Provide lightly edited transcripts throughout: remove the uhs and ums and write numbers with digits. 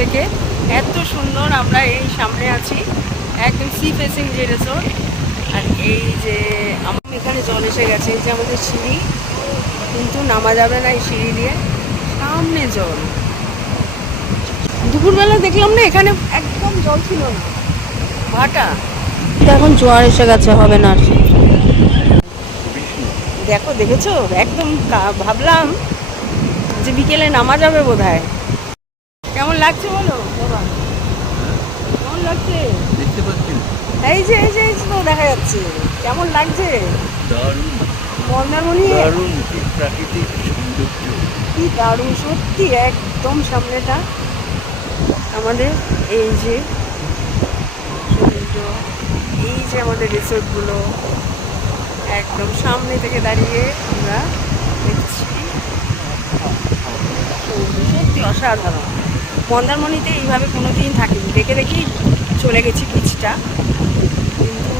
থেকে। এত সুন্দর, আমরা এই সামনে আছি একদম সি ফেসিং যে রিসোর্ট। আর এই যে এখানে জল এসে গেছে, এই যে আমাদের সিঁড়ি, কিন্তু নামা যাবে না এই সিঁড়ি দিয়ে, সামনে জল। দুপুরবেলা দেখলাম না এখানে একদম জল ছিল না, ভাটা। এখন জোয়ার এসে গেছে, হবে না। দেখো, দেখেছো একদম, ভাবলাম যে বিকেলে নামা যাবে বোধহয়। কেমন লাগছে বলো বাবা, কেমন লাগছে? দেখতে পাচ্ছেন, এই যে এই যে এই তো দেখা যাচ্ছে, কেমন লাগছে? দারুণ মন্দারমণি দারুণ প্রাকৃতিক সৌন্দর্য, কি দারুণ সত্যি, একদম সামনেটা আমাদের। এই যে সমুদ্র, এই যে আমাদের রিসোর্টগুলো, একদম সামনে থেকে দাঁড়িয়ে আমরা দেখছি সমুদ্র, সত্যি অসাধারণ। মন্দারমণিতে এইভাবে কোনো দিন থাকিনি, দেখে দেখেই চলে গেছি বিচটা, কিন্তু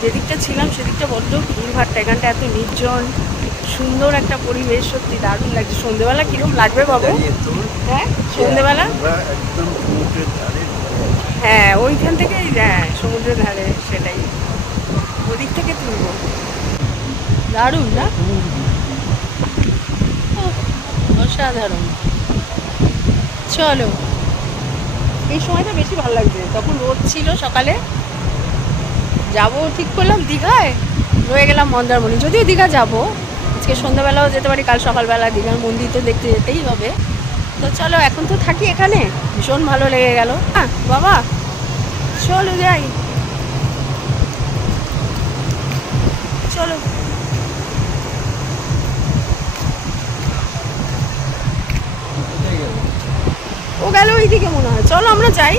যেদিকটা ছিলাম সেদিকটা বড্ড ভিড়ভাট্টা, এখানটা এত নির্জন, সুন্দর একটা পরিবেশ, সত্যি দারুণ লাগছে। সন্ধ্যেবেলা কিরকম লাগবে বাবু? হ্যাঁ, সন্ধ্যেবেলা একদম সমুদ্রের ধারে। হ্যাঁ, ওইখান থেকে, হ্যাঁ সমুদ্রের ধারে, সেটাই ওদিক থেকে তুলবো। দারুণ না? অসাধারণ। চলো, এই সময়টা বেশি ভালো লাগছে, তখন রোদ ছিল সকালে। যাবো ঠিক করলাম দীঘায়, রয়ে গেলাম মন্দারমণি। যদিও দীঘা যাবো আজকে সন্ধ্যাবেলাও যেতে পারি, কাল সকালবেলা দীঘার মন্দির তো দেখতে যেতেই হবে। তো চলো, এখন তো থাকি এখানে, ভীষণ ভালো লেগে গেল। হ্যাঁ বাবা, চলো যাই, চলো। ও গেল ওইদিকে মনে হয়, চলো আমরা যাই।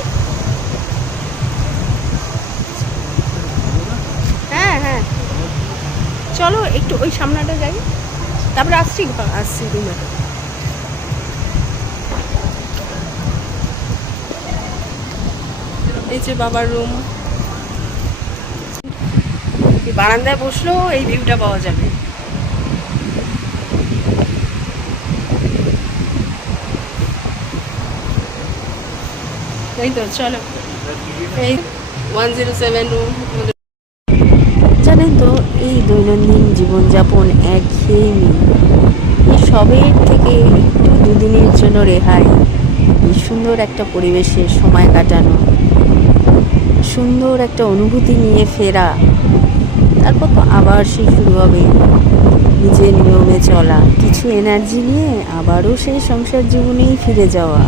হ্যাঁ হ্যাঁ, চলো একটু ওই সামনাটা যাই, তারপরে আসছি আসছি রুমে। এই যে বাবার রুম, বারান্দায় বসলেও এই ভিউটা পাওয়া যাবে। এই তো চলো, এই 107 রুম। জানেন তো, এই দৈনন্দিন জীবনযাপন একঘেয়েমি, এই সবের থেকে একটু দুদিনের জন্য রেহাই, এই সুন্দর একটা পরিবেশে সময় কাটানো, সুন্দর একটা অনুভূতি নিয়ে ফেরা, তারপর তো আবার সেই শুরু হবে নিজের নিয়মে চলা, কিছু এনার্জি নিয়ে আবারও সেই সংসার জীবনেই ফিরে যাওয়া।